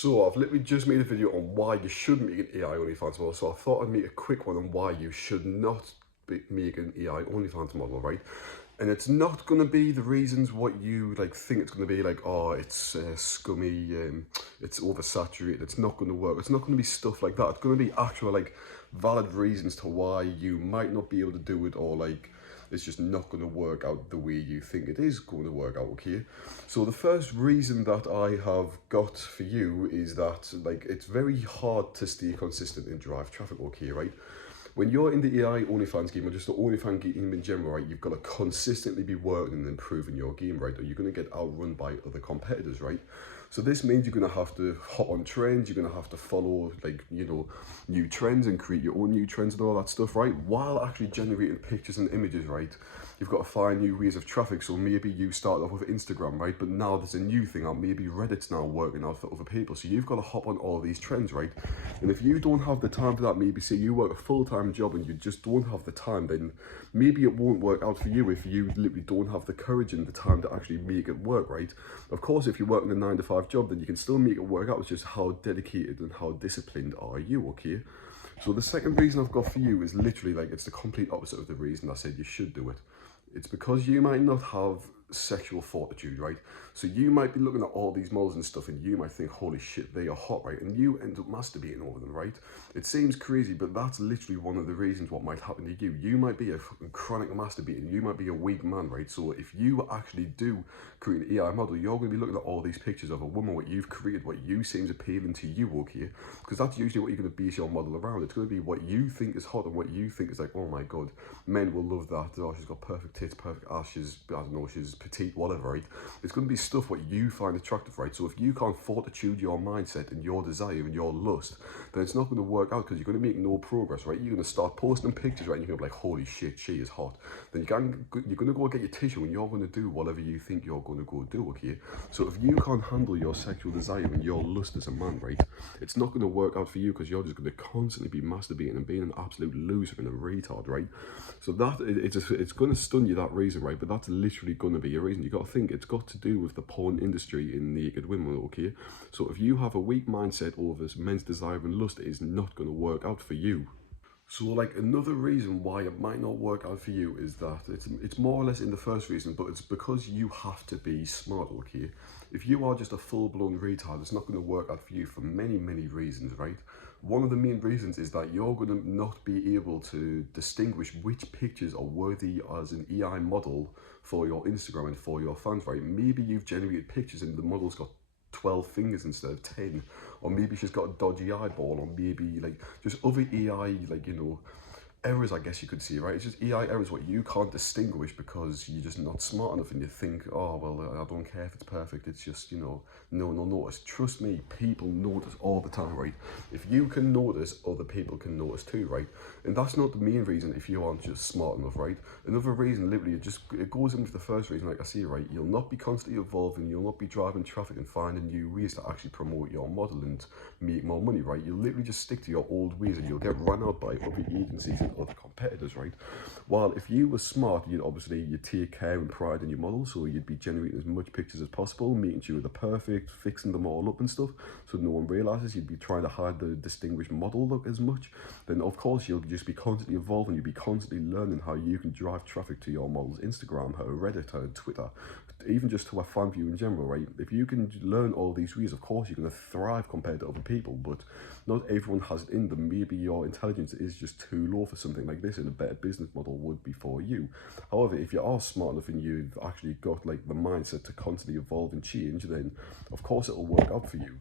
So I've literally just made a video on why you should make an AI OnlyFans model. So I thought I'd make a quick one on why you should not make an AI OnlyFans model, right? And it's not going to be the reasons what you think it's going to be, like, oh, it's scummy, it's oversaturated, it's not going to work. It's not going to be stuff like that. It's going to be actual valid reasons to why you might not be able to do it, or it's just not going to work out the way you think it is going to work out, okay? So the first reason that I have got for you is that it's very hard to stay consistent and drive traffic, okay, right? When you're in the AI OnlyFans game, or just the OnlyFans game in general, right, you've got to consistently be working and improving your game, right, or you're going to get outrun by other competitors, right? So this means you're going to have to hop on trends, you're going to have to follow, new trends and create your own new trends and all that stuff, right? While actually generating pictures and images, right? You've got to find new ways of traffic. So maybe you started off with Instagram, right? But now there's a new thing out. Maybe Reddit's now working out for other people. So you've got to hop on all these trends, right? And if you don't have the time for that, maybe say you work a full-time job and you just don't have the time, then maybe it won't work out for you if you literally don't have the courage and the time to actually make it work, right? Of course, if you're working a 9-to-5 job, then you can still make it work out. It's just how dedicated and how disciplined are you, okay? So the second reason I've got for you is literally it's the complete opposite of the reason I said you should do it. It's because you might not have sexual fortitude, right? So you might be looking at all these models and stuff and you might think, holy shit, they are hot, right? And you end up masturbating over them, right? It seems crazy, but that's literally one of the reasons what might happen to you. You might be a chronic masturbator and you might be a weak man, right? So if you actually do create an AI model, you're going to be looking at all these pictures of a woman, what you've created, what you seems appealing to you, okay? Because that's usually what you're going to base your model around. It's going to be what you think is hot and what you think is like, oh my God, men will love that. Oh, she's got perfect tits, perfect ass, she's, I don't know, she's petite, whatever, right? It's going to be stuff what you find attractive, right? So if you can't fortitude your mindset and your desire and your lust, then it's not going to work out, because you're going to make no progress, right? You're going to start posting pictures, right? And you're going to be like, holy shit, she is hot. Then you're going to go get your tissue and you're going to do whatever you think you're going to go do, okay? So if you can't handle your sexual desire and your lust as a man, right, it's not going to work out for you, because you're just going to constantly be masturbating and being an absolute loser and a retard, right? So it's going to stun you, that reason, right? But that's literally going to be a reason. You got to think it's got to do with the porn industry in naked women, okay? So if you have a weak mindset over men's desire and lust, it is not going to work out for you. So another reason why it might not work out for you is that it's more or less in the first reason, but it's because you have to be smart, okay? If you are just a full-blown retard, it's not going to work out for you for many, many reasons, right? One of the main reasons is that you're going to not be able to distinguish which pictures are worthy as an AI model for your Instagram and for your fans, right? Maybe you've generated pictures and the model's got 12 fingers instead of 10, or maybe she's got a dodgy eyeball, or maybe just other AI errors, I guess you could see, right? It's just AI errors what you can't distinguish because you're just not smart enough, and you think, oh, well, I don't care if it's perfect, it's just, no notice. Trust me, people notice all the time, right? If you can notice, other people can notice too, right? And that's not the main reason if you aren't just smart enough, right? Another reason, literally, it goes into the first reason, like I say, right? You'll not be constantly evolving, you'll not be driving traffic and finding new ways to actually promote your model and make more money, right? You'll literally just stick to your old ways and you'll get run out by other agencies and other competitors, right? While if you were smart, you'd take care and pride in your model, so you'd be generating as much pictures as possible, making sure they're perfect, fixing them all up and stuff, so no one realizes. You'd be trying to hide the distinguished model look as much. Then of course you'll just be constantly evolving, you'll be constantly learning how you can drive traffic to your model's Instagram, her Reddit, her Twitter, even just to a fan view in general, right? If you can learn all these ways, of course you're going to thrive compared to other people, but not everyone has it in them. Maybe your intelligence is just too low for something like this, and a better business model would be for you. However, if you are smart enough and you've actually got the mindset to constantly evolve and change, then of course it'll work out for you.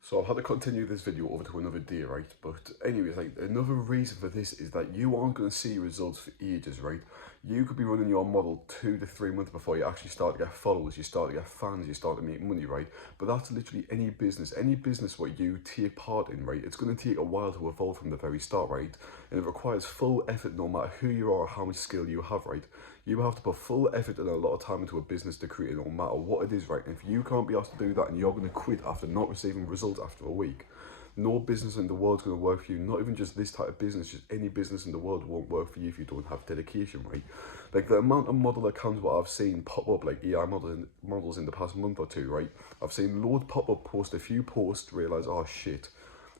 So I've had to continue this video over to another day, right? But anyways, another reason for this is that you aren't going to see results for ages, right? You could be running your model 2 to 3 months before you actually start to get followers, you start to get fans, you start to make money, right? But that's literally any business what you take part in, right? It's going to take a while to evolve from the very start, right? And it requires full effort no matter who you are or how much skill you have, right? You have to put full effort and a lot of time into a business to create it, no matter what it is, right? And if you can't be asked to do that and you're going to quit after not receiving results after a week, no business in the world is going to work for you. Not even just this type of business, just any business in the world won't work for you if you don't have dedication, right? Like the amount of model accounts what I've seen pop up, like AI models in the past month or two, right? I've seen loads pop up, post a few posts, realise, oh shit,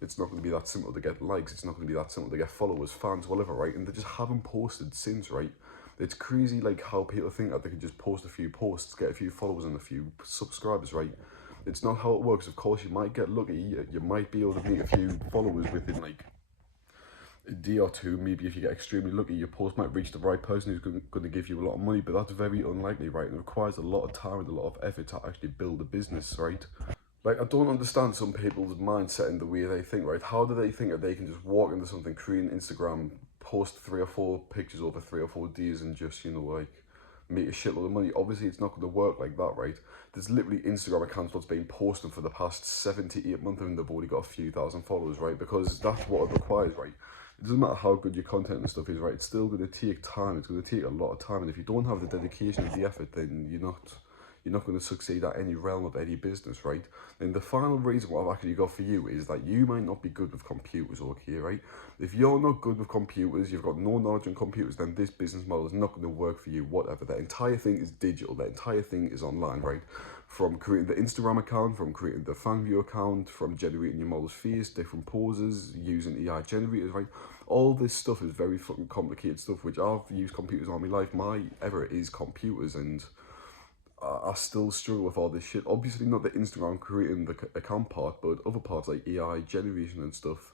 it's not going to be that simple to get likes, it's not going to be that simple to get followers, fans, whatever, right? And they just haven't posted since, right? It's crazy like how people think that they can just post a few posts, get a few followers and a few subscribers, right? It's not how it works. Of course, you might get lucky, you might be able to meet a few followers within like a day or two. Maybe if you get extremely lucky, your post might reach the right person who's going to give you a lot of money, but that's very unlikely, right? And it requires a lot of time and a lot of effort to actually build a business, right? Like, I don't understand some people's mindset and the way they think, right? How do they think that they can just walk into something, create an Instagram, post 3 or 4 pictures over 3 or 4 days and just, you know, like, make a shitload of money? Obviously, it's not going to work like that, right? There's literally Instagram accounts that's been posting for the past 7 to 8 months and they've already got a few thousand followers, right? Because that's what it requires, right? It doesn't matter how good your content and stuff is, right? It's still going to take time. It's going to take a lot of time. And if you don't have the dedication and the effort, then you're not going to succeed at any realm of any business, right? And the final reason what I've actually got for you is that you might not be good with computers, okay, right? If you're not good with computers, you've got no knowledge on computers, then this business model is not going to work for you, whatever. The entire thing is digital, the entire thing is online, right? From creating the Instagram account, from creating the fan view account, from generating your model's face, different poses, using AI generators, right? All this stuff is very fucking complicated stuff, which I've used computers all my life. My ever is computers, and I still struggle with all this shit. Obviously not the Instagram creating the account part, but other parts like AI generation and stuff,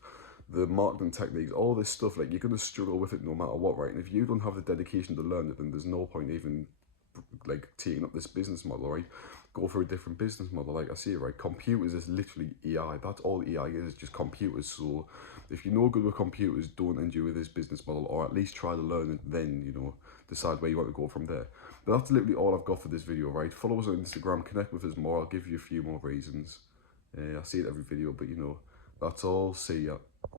the marketing techniques, all this stuff, like you're going to struggle with it no matter what, right? And if you don't have the dedication to learn it, then there's no point even like taking up this business model, right? Go for a different business model, like I say, right? Computers is literally AI. That's all AI is, just computers. So if you're no good with computers, don't endure this business model, or at least try to learn it, then, you know, decide where you want to go from there. But that's literally all I've got for this video, right? Follow us on Instagram, connect with us more. I'll give you a few more reasons. I see it every video, but you know, that's all. See ya.